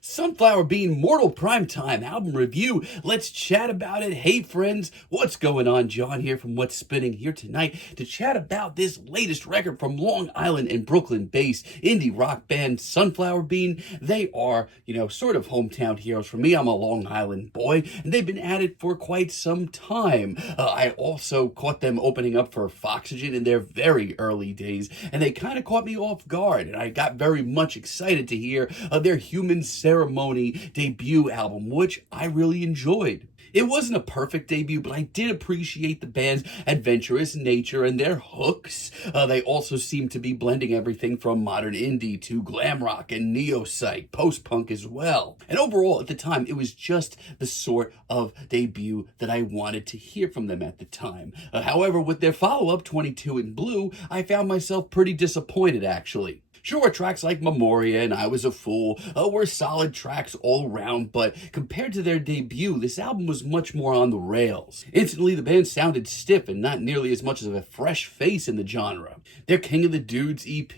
Sunflower Bean Mortal Primetime album review. Let's chat about it. Hey friends, what's going on? John here from What's Spinning here tonight to chat about this latest record from Long Island and Brooklyn based indie rock band Sunflower Bean. They are, sort of hometown heroes for me. I'm a Long Island boy and they've been at it for quite some time. I also caught them opening up for Foxygen in their very early days and they kind of caught me off guard and I got very much excited to hear their Human Ceremony debut album, which I really enjoyed. It wasn't a perfect debut, but I did appreciate the band's adventurous nature and their hooks. They also seem to be blending everything from modern indie to glam rock and neo-psych, post-punk as well. And overall, at the time, it was just the sort of debut that I wanted to hear from them at the time. However, with their follow-up, 22 in Blue, I found myself pretty disappointed, actually. Sure, tracks like Memoria and I Was a Fool were solid tracks all around, but compared to their debut, this album was much more on the rails. Instantly, the band sounded stiff and not nearly as much of a fresh face in the genre. Their King of the Dudes EP,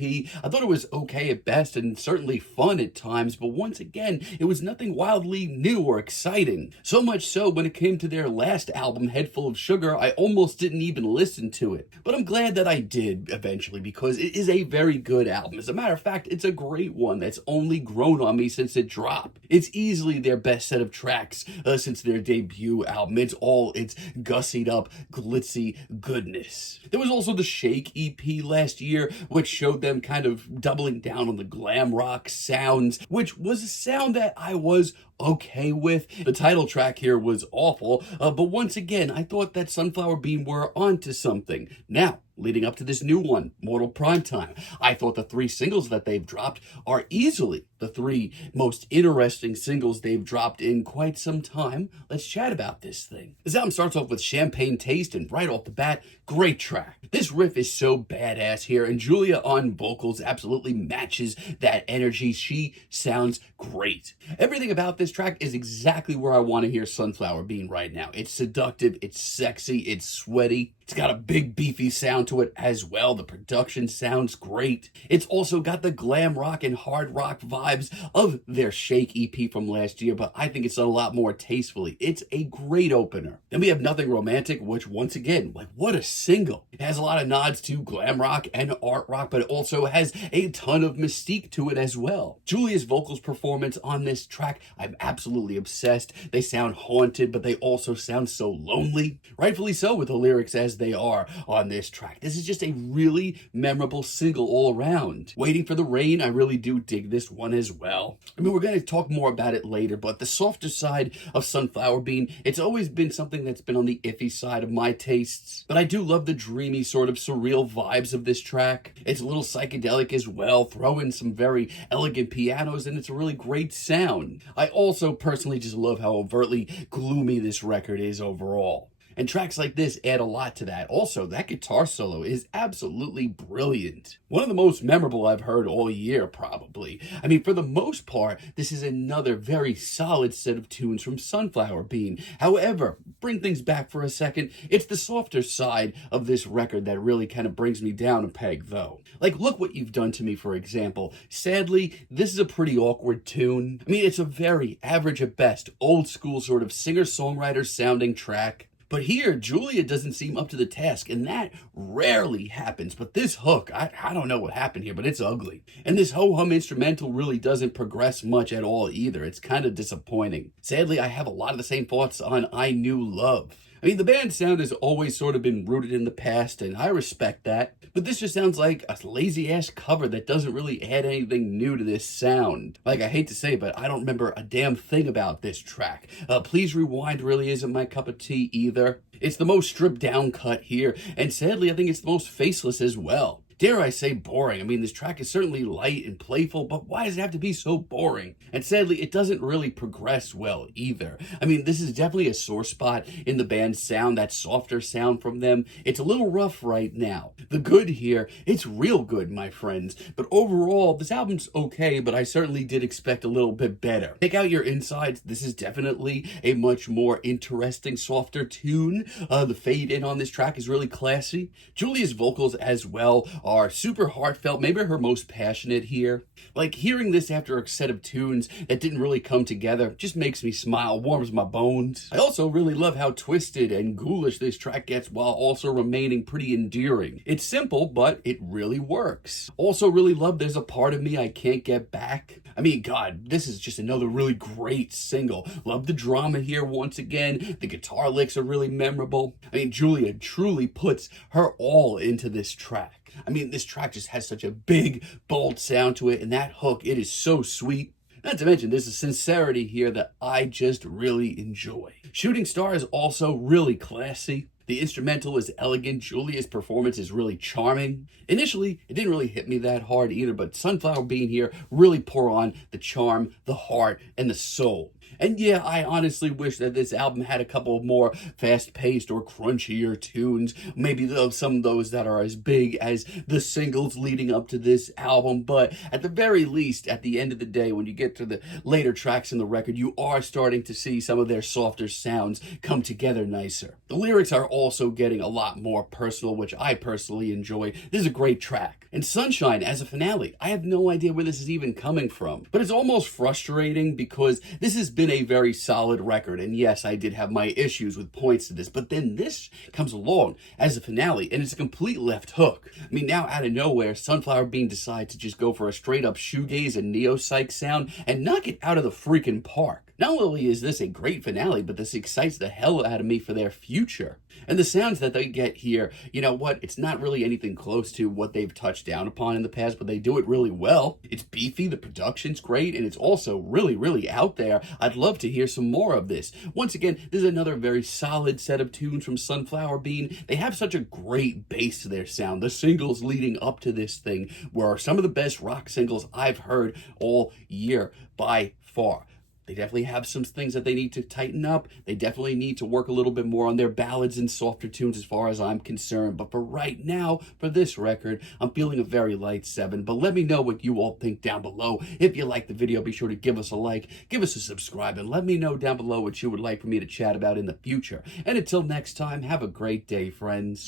I thought it was okay at best and certainly fun at times, but once again, it was nothing wildly new or exciting. So much so, when it came to their last album, Head Full of Sugar, I almost didn't even listen to it. But I'm glad that I did eventually because it is a very good album. As a matter of fact, it's a great one that's only grown on me since it dropped. It's easily their best set of tracks since their debut album. It's gussied up, glitzy goodness. There was also the Shake EP last year, which showed them kind of doubling down on the glam rock sounds, which was a sound that I was okay with. The title track here was awful, but once again, I thought that Sunflower Bean were onto something. Now, leading up to this new one, Mortal Primetime, I thought the 3 singles that they've dropped are easily the 3 most interesting singles they've dropped in quite some time. Let's chat about this thing. This album starts off with Champagne Taste, and right off the bat, great track. This riff is so badass here, and Julia on vocals absolutely matches that energy. She sounds great. Everything about this track is exactly where I want to hear Sunflower Bean right now. It's seductive, it's sexy, it's sweaty. It's got a big beefy sound to it as well. The production sounds great. It's also got the glam rock and hard rock vibes of their Shake EP from last year, but I think it's done a lot more tastefully. It's a great opener. Then we have Nothing Romantic, which once again, what a single. It has a lot of nods to glam rock and art rock, but it also has a ton of mystique to it as well. Julia's vocals performance on this track, I'm absolutely obsessed. They sound haunted, but they also sound so lonely. Rightfully so with the lyrics as they are on this track. This is just a really memorable single all around. Waiting for the Rain, I really do dig this one as well. I mean, we're going to talk more about it later, but the softer side of Sunflower Bean, it's always been something that's been on the iffy side of my tastes, but I do love the dreamy sort of surreal vibes of this track. It's a little psychedelic as well, throw in some very elegant pianos, and it's a really great sound. I also personally just love how overtly gloomy this record is overall. And tracks like this add a lot to that. Also, that guitar solo is absolutely brilliant. One of the most memorable I've heard all year, probably. I mean, for the most part, this is another very solid set of tunes from Sunflower Bean. However, bring things back for a second, it's the softer side of this record that really kind of brings me down a peg, though. Like, Look What You've Done to Me, for example. Sadly, this is a pretty awkward tune. I mean, it's a very average at best, old school sort of singer-songwriter sounding track. But here, Julia doesn't seem up to the task, and that rarely happens. But this hook, I don't know what happened here, but it's ugly. And this ho-hum instrumental really doesn't progress much at all either. It's kind of disappointing. Sadly, I have a lot of the same thoughts on I Knew Love. I mean, the band's sound has always sort of been rooted in the past, and I respect that. But this just sounds like a lazy-ass cover that doesn't really add anything new to this sound. Like, I hate to say it, but I don't remember a damn thing about this track. Please Rewind really isn't my cup of tea either. It's the most stripped-down cut here, and sadly, I think it's the most faceless as well. Dare I say boring. I mean, this track is certainly light and playful, but why does it have to be so boring? And sadly, it doesn't really progress well either. I mean, this is definitely a sore spot in the band's sound, that softer sound from them. It's a little rough right now. The good here, it's real good, my friends. But overall, this album's okay, but I certainly did expect a little bit better. Take out your insides. This is definitely a much more interesting, softer tune. The fade in on this track is really classy. Julia's vocals as well are super heartfelt, maybe her most passionate here. Like hearing this after a set of tunes that didn't really come together just makes me smile, warms my bones. I also really love how twisted and ghoulish this track gets while also remaining pretty endearing. It's simple, but it really works. Also really love There's a Part of Me I Can't Get Back. I mean, God, this is just another really great single. Love the drama here once again. The guitar licks are really memorable. I mean, Julia truly puts her all into this track. I mean, this track just has such a big, bold sound to it, and that hook, it is so sweet. Not to mention, there's a sincerity here that I just really enjoy. Shooting Star is also really classy. The instrumental is elegant. Julia's performance is really charming. Initially, it didn't really hit me that hard either, but Sunflower Bean here really pour on the charm, the heart, and the soul. And yeah, I honestly wish that this album had a couple more fast-paced or crunchier tunes. Maybe some of those that are as big as the singles leading up to this album. But at the very least, at the end of the day, when you get to the later tracks in the record, you are starting to see some of their softer sounds come together nicer. The lyrics are also getting a lot more personal, which I personally enjoy. This is a great track. And Sunshine as a finale, I have no idea where this is even coming from. But it's almost frustrating because this has been a very solid record. And yes, I did have my issues with points to this, but then this comes along as a finale and it's a complete left hook. I mean, now out of nowhere, Sunflower Bean decides to just go for a straight up shoegaze and neo-psych sound and knock it out of the freaking park. Not only is this a great finale, but this excites the hell out of me for their future. And the sounds that they get here, you know what? It's not really anything close to what they've touched down upon in the past, but they do it really well. It's beefy, the production's great, and it's also really, really out there. I'd love to hear some more of this. Once again, this is another very solid set of tunes from Sunflower Bean. They have such a great base to their sound. The singles leading up to this thing were some of the best rock singles I've heard all year by far. They definitely have some things that they need to tighten up. They definitely need to work a little bit more on their ballads and softer tunes as far as I'm concerned. But for right now, for this record, I'm feeling a very light 7. But let me know what you all think down below. If you like the video, be sure to give us a like, give us a subscribe, and let me know down below what you would like for me to chat about in the future. And until next time, have a great day, friends.